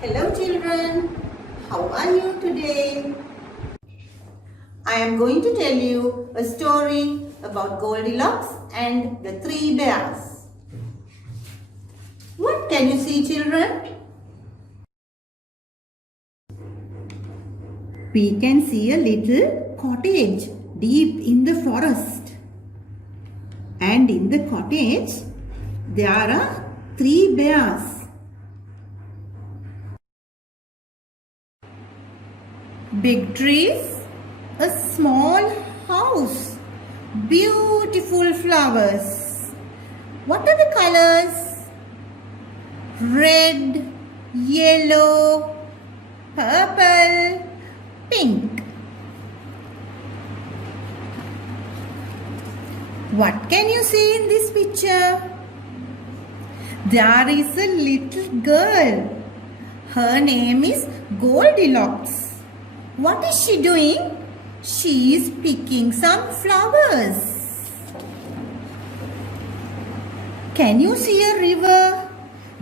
Hello children, how are you today? I am going to tell you a story about Goldilocks and the three bears. What can you see children? We can see a little cottage deep in the forest. And in the cottage there are three bears. Big trees, a small house, beautiful flowers. What are the colors? Red, yellow, purple, pink. What can you see in this picture? There is a little girl. Her name is Goldilocks. What is she doing? She is picking some flowers. Can you see a river?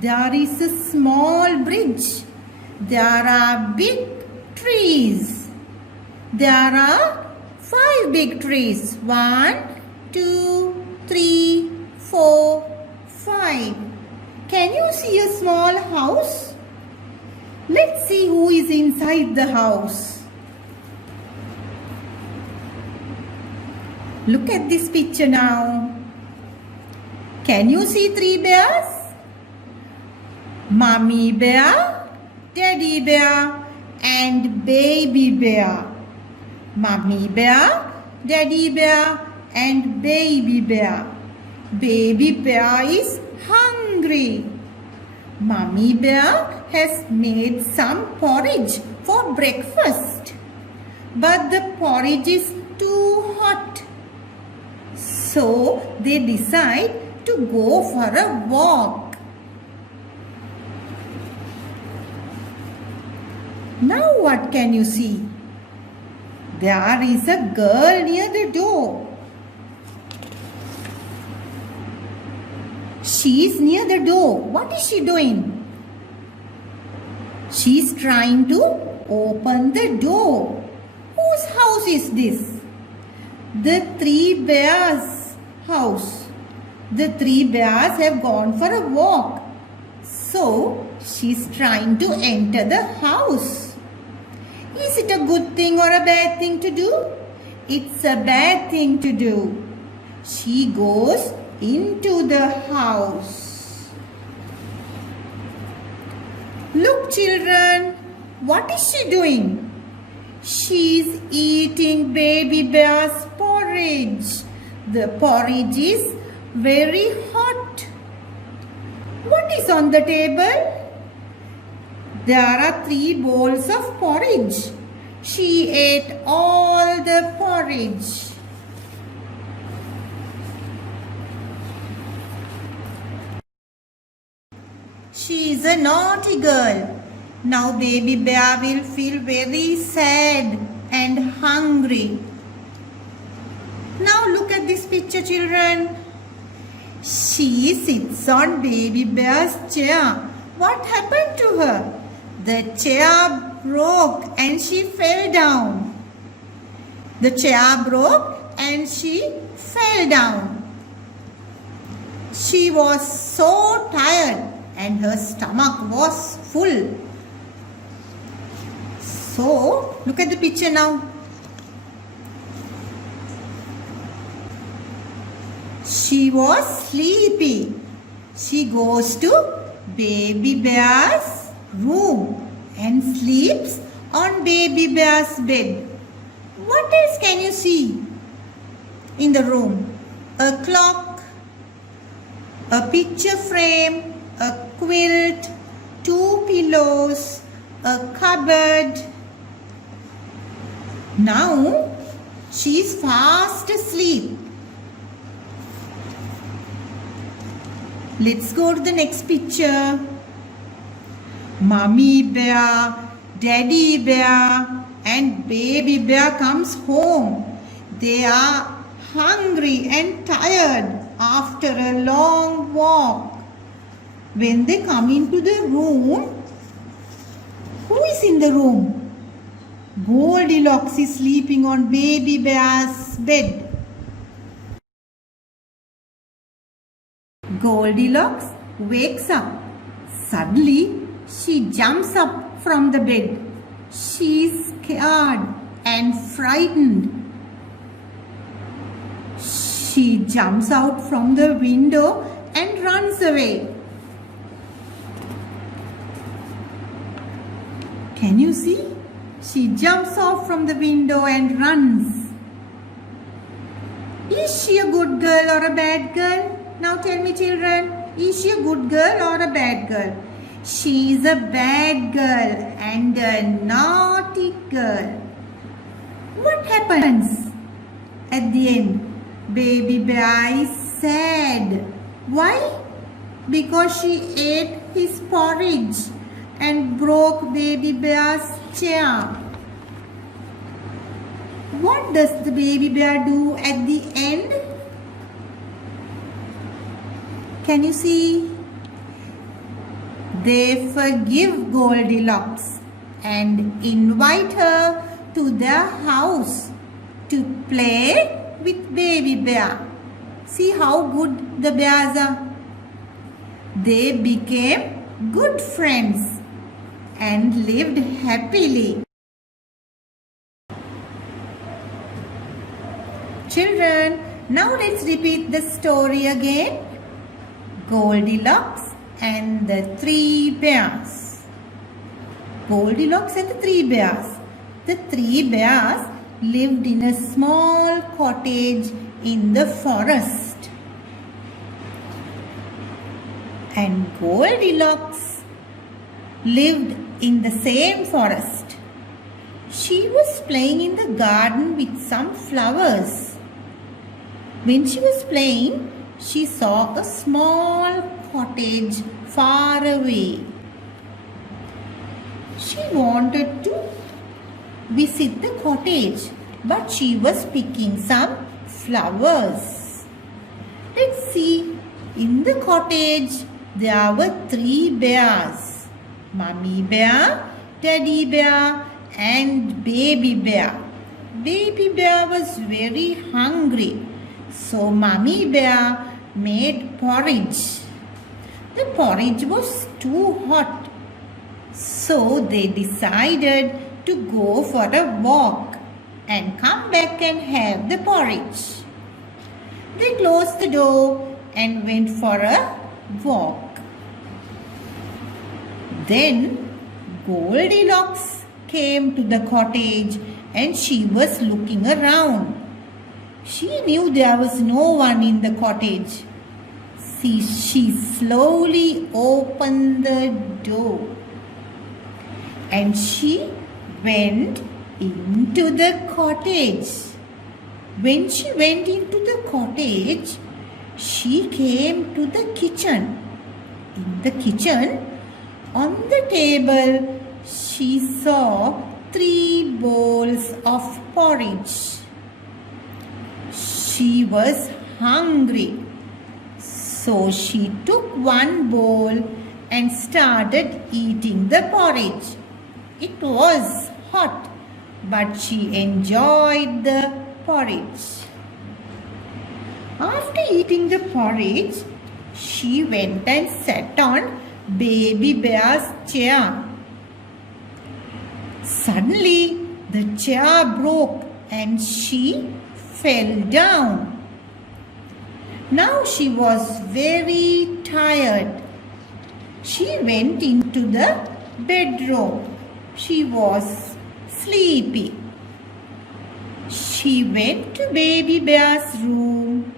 There is a small bridge. There are big trees. There are 5 big trees. 1, 2, 3, 4, 5. Can you see a small house? Let's see who is inside the house. Look at this picture now. Can you see 3 bears? Mommy bear, Daddy bear and baby bear. Mommy bear, Daddy bear and baby bear. Baby bear is hungry. Mommy bear has made some porridge for breakfast. But the porridge is too hot. So they decide to go for a walk. Now what can you see? There is a girl near the door. She is near the door. What is she doing? She is trying to open the door. Whose house is this? The 3 bears' house. The 3 bears have gone for a walk. So she is trying to enter the house. Is it a good thing or a bad thing to do? It's a bad thing to do. She goes into the house. Look children, what is she doing? She's eating baby bear's porridge. The porridge is very hot. What is on the table? There are 3 bowls of porridge. She ate all the porridge. She is a naughty girl. Now baby bear will feel very sad and hungry. Now look at this picture children. She sits on baby bear's chair. What happened to her? The chair broke and she fell down. The chair broke and she fell down. She was so tired and her stomach was full. So, look at the picture now. She was sleepy. She goes to baby bear's room and sleeps on baby bear's bed. What else can you see in the room? A clock, a picture frame, a quilt, 2 pillows, a cupboard. Now she is fast asleep. Let's go to the next picture. Mommy bear, Daddy bear and baby bear comes home. They are hungry and tired after a long walk. When they come into the room, Who is in the room? Goldilocks is sleeping on Baby Bear's bed. Goldilocks wakes up. Suddenly, she jumps up from the bed. She is scared and frightened. She jumps out from the window and runs away. Can you see? She jumps off from the window and runs. Is she a good girl or a bad girl? Now tell me, children, is she a good girl or a bad girl? She is a bad girl and a naughty girl. What happens at the end? Baby Bear is sad. Why? Because she ate his porridge and broke Baby Bear's chair. What does the Baby Bear do at the end? Can you see? They forgive Goldilocks and invite her to their house to play with Baby Bear. See how good the bears are. They became good friends and lived happily. Children, now let's repeat the story again. Goldilocks and the Three Bears. Goldilocks and the Three Bears. The Three Bears lived in a small cottage in the forest. And Goldilocks lived in the same forest. She was playing in the garden with some flowers. When she was playing, she saw a small cottage far away. She wanted to visit the cottage, but she was picking some flowers. Let's see. In the cottage, there were three bears. Mummy Bear, Teddy Bear and Baby Bear. Baby Bear was very hungry. So Mummy Bear made porridge. The porridge was too hot. So they decided to go for a walk and come back and have the porridge. They closed the door and went for a walk. Then Goldilocks came to the cottage and she was looking around. She knew there was no one in the cottage. She slowly opened the door and she went into the cottage. When she went into the cottage, she came to the kitchen. In the kitchen, on the table, she saw 3 bowls of porridge. She was hungry. So she took one bowl and started eating the porridge. It was hot, but she enjoyed the porridge. After eating the porridge, she went and sat on Baby Bear's chair. Suddenly, the chair broke and she fell down. Now she was very tired. She went into the bedroom. She was sleepy. She went to Baby Bear's room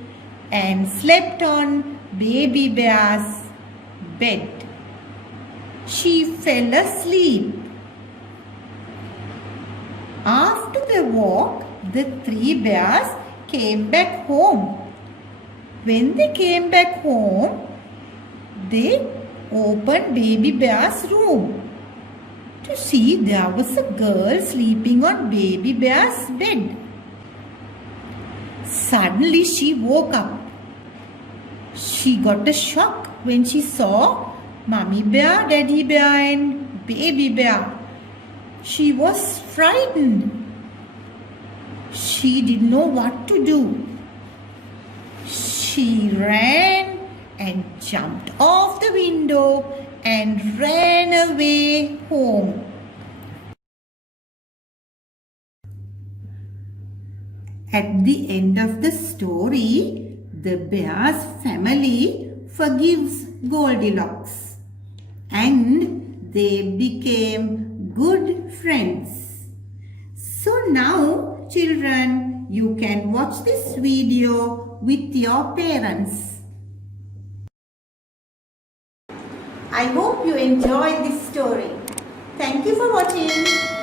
and slept on Baby Bear's bed. She fell asleep. After the walk, the 3 bears came back home. When they came back home, they opened Baby Bear's room to see there was a girl sleeping on Baby Bear's bed. Suddenly she woke up. She got a shock when she saw Mummy Bear, Daddy Bear and Baby Bear She was frightened. She didn't know what to do. She ran and jumped off the window and ran away home. At the end of the story, the bear's family forgives Goldilocks and they became good friends. So now, children, you can watch this video with your parents. I hope you enjoyed this story. Thank you for watching.